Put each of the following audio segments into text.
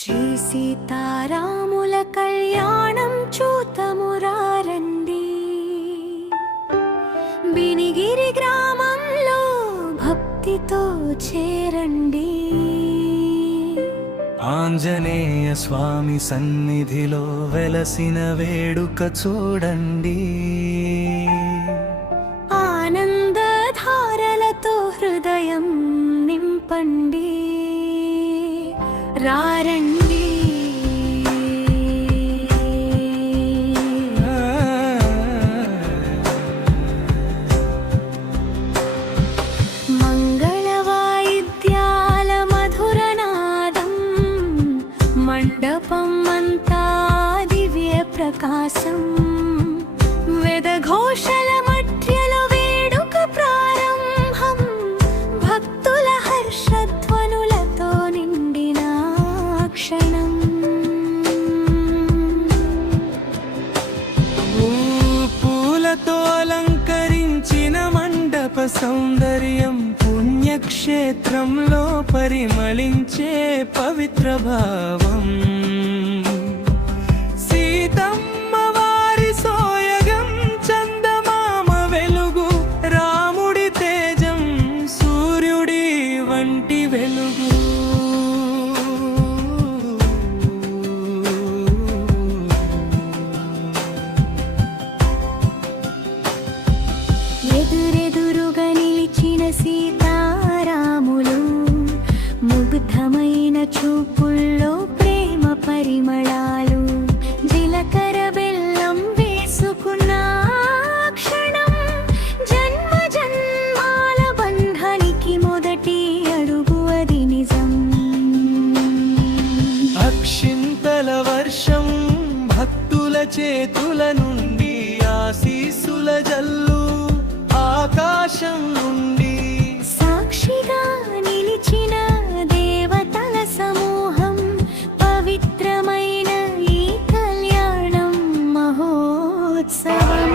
శ్రీ సీతారాముల కళ్యాణం చూతమురారండి. బినిగిరి గ్రామంలో భక్తితో చేరండి. ఆంజనేయ స్వామి సన్నిధిలో వెలసిన వేడుక చూడండి. ఆనందధారలతో హృదయం నింపండి. రారండి మంగళ వాయిద్యాల మధురనాదం, మండపం అంతా దివ్య ప్రకాశం. వేదఘోషల మధ్యలో వేడుక ప్రారంభం. భక్తుల హర్షధ్వనులతో నిండిన క్షణం. పూలతో అలంకరించిన మండప సౌందర్యం, పుణ్యక్షేత్రంలో పరిమళించే పవిత్ర భావం. సీతమ్మ వారి సోయగం, చందమామ వెలుగు, రాముడి తేజం సూర్యుడి వంటి వెలుగు. ఎదురెదురుగా నిలిచిన సీతారాములు, ముగ్ధమైన చూపుల్లో ప్రేమ పరిమళాలు. జీలకర్ర బెల్లం వేసుకున్న క్షణం, జన్మ జన్మాల బంధానికి మొదటి అడుగు, అది నిజం. అక్షింతల వర్షం భక్తుల చేతుల నుండి, ఆశీస్సుల జల్లు ఆకాశం నుండి. సాక్షిగా నిలిచిన దేవతల సమూహం, పవిత్రమైన ఈ కళ్యాణం మహోత్సవం.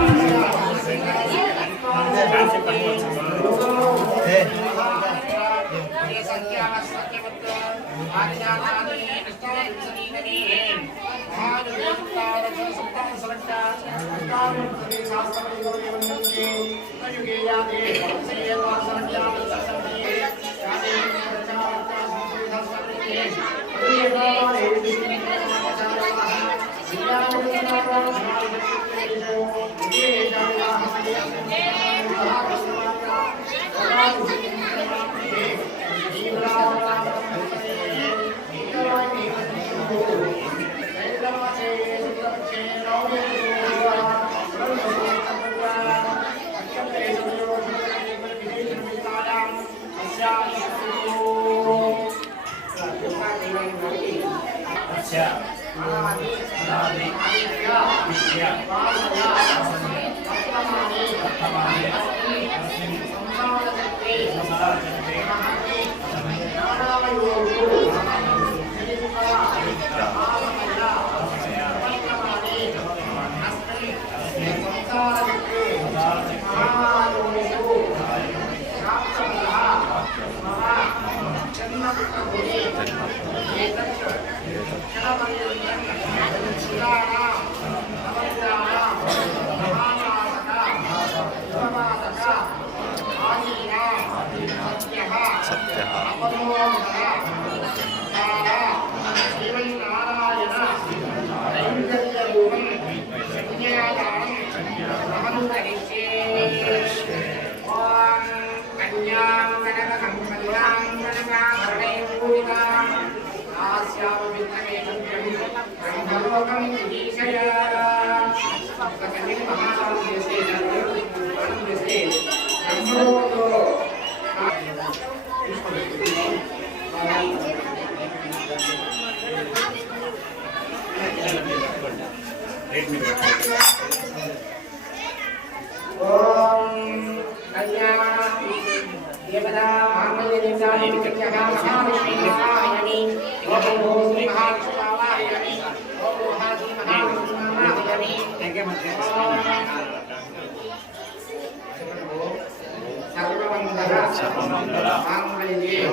सर्वमंगल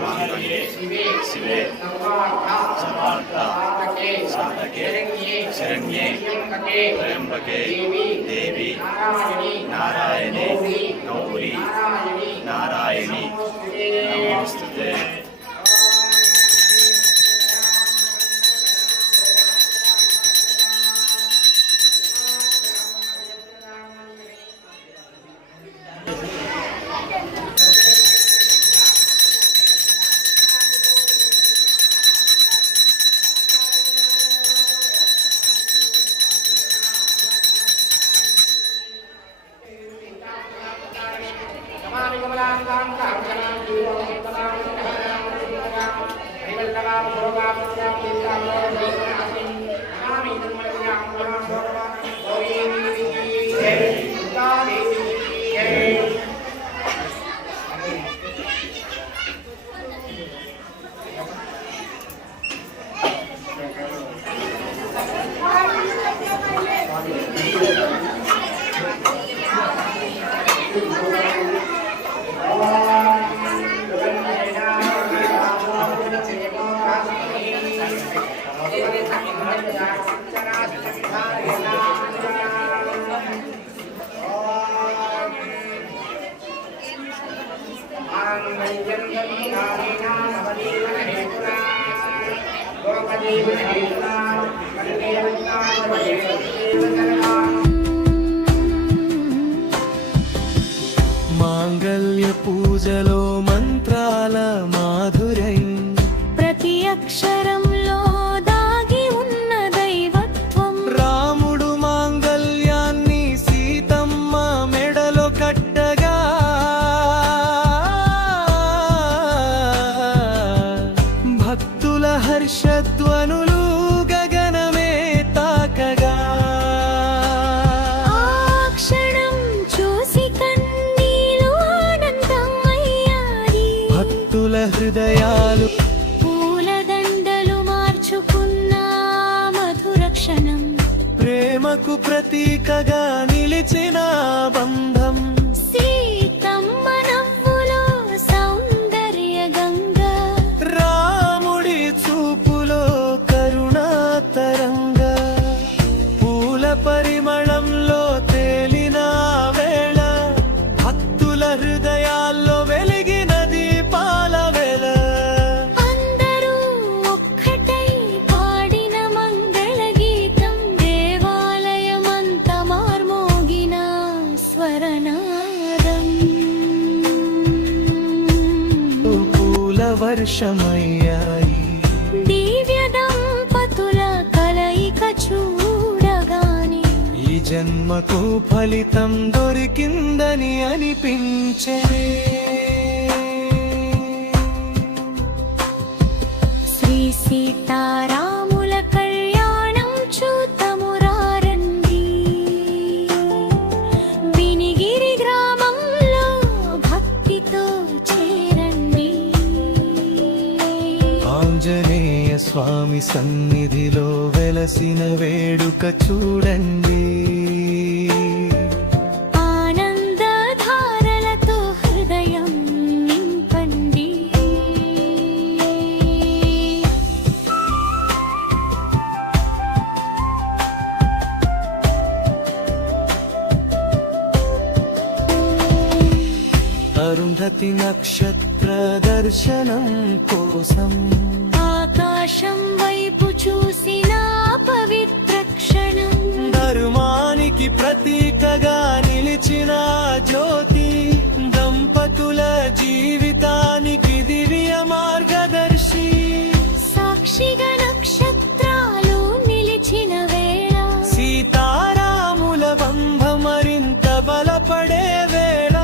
मांगल्ये शिवे सर्वार्थ साधके शरण्ये त्र्यंबके देवी नारायणे गौरी नारायणी नमोस्तुते। మాంగళ్య పూజలో మంత్రాల మాధుర్యం ప్రతి అక్షరంలో దాగి ఉన్న దైవత్వం రాముడు మాంగళ్యాన్ని సీతమ్మ మెడలో కట్టగా భక్తుల హర్షధ్వనులు గగనమే తాకగా ఆ క్షణం చూసి కన్నీలు ఆనందమయ్యాయి భక్తుల హృదయాలు పూలదండలు మార్చుకున్న మధుర క్షణం ప్రేమకు ప్రతీకగా నిలిచిన బంధం సీతమ్మ నవ్వులో సౌందర్య గంగా రాముడి చూపులో కరుణా తరంగా పూల పరిమళంలో తేలిన వేళ భక్తుల హృదయాల్లో వెలిగిన దీపాల వేళ అందరూ ఒక్కటై పాడిన మంగళ గీతం దేవాలయమంత మార్మోగిన స్వరనాదం పూల వర్షమయ్యాయి దివ్య దంపతుల కలయిక చూడగానే ఈ జన్మకు ఫలితం దొరికిందని అనిపించే శ్రీ సీతారాముల కళ్యాణం చూతమురారండి వినిగిరి గ్రామంలో భక్తితో చేరండి ఆంజనేయ స్వామి సన్నిధిలో వెలసిన వేడుక చూడండి ఆనందధారలతో హృదయం నింపండి అరుంధతి నక్షత్ర దర్శనం కోసం ఆకాశం వైపు చూసిన పవిత్ర క్షణం ధర్మానికి ప్రతీకగా నిలిచిన జ్యోతి దంపతుల జీవితానికి దివ్య మార్గదర్శి సాక్షిగా నక్షత్రాలు నిలిచిన వేళ సీతారాముల బంధం మరింత బలపడే వేళ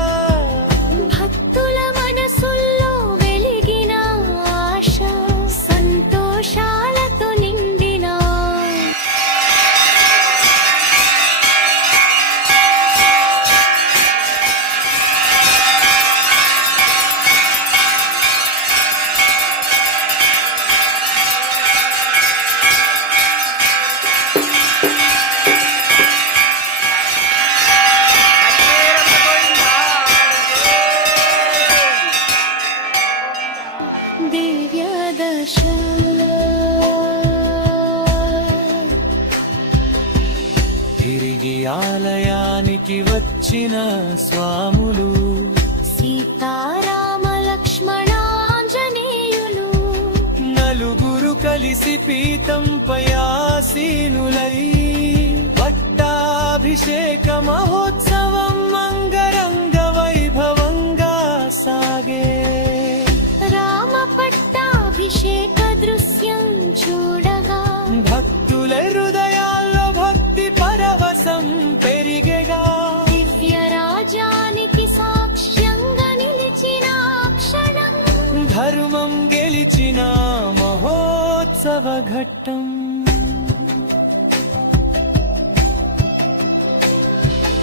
భక్తుల మనసుల్లో వెలిగిన ఆశ సంతోషాలతో నిండి ధరణికి వచ్చిన స్వాములు సీతారామ లక్ష్మణాంజనేయులు నలుగురు కలిసి పీతంపై ఆసీనులై పట్టాభిషేక మహోత్సవం అంగరంగ వైభవంగా సాగే. రామ పట్టాభిషేక దృశ్యం చూడగా భక్తుల హృదయాల్లో భక్తి పరవశం పెరిగెగా. దివ్య రాజానికి సాక్ష్యంగా నిలిచిన క్షణం ధర్మం గెలిచిన మహోత్సవ ఘట్టం.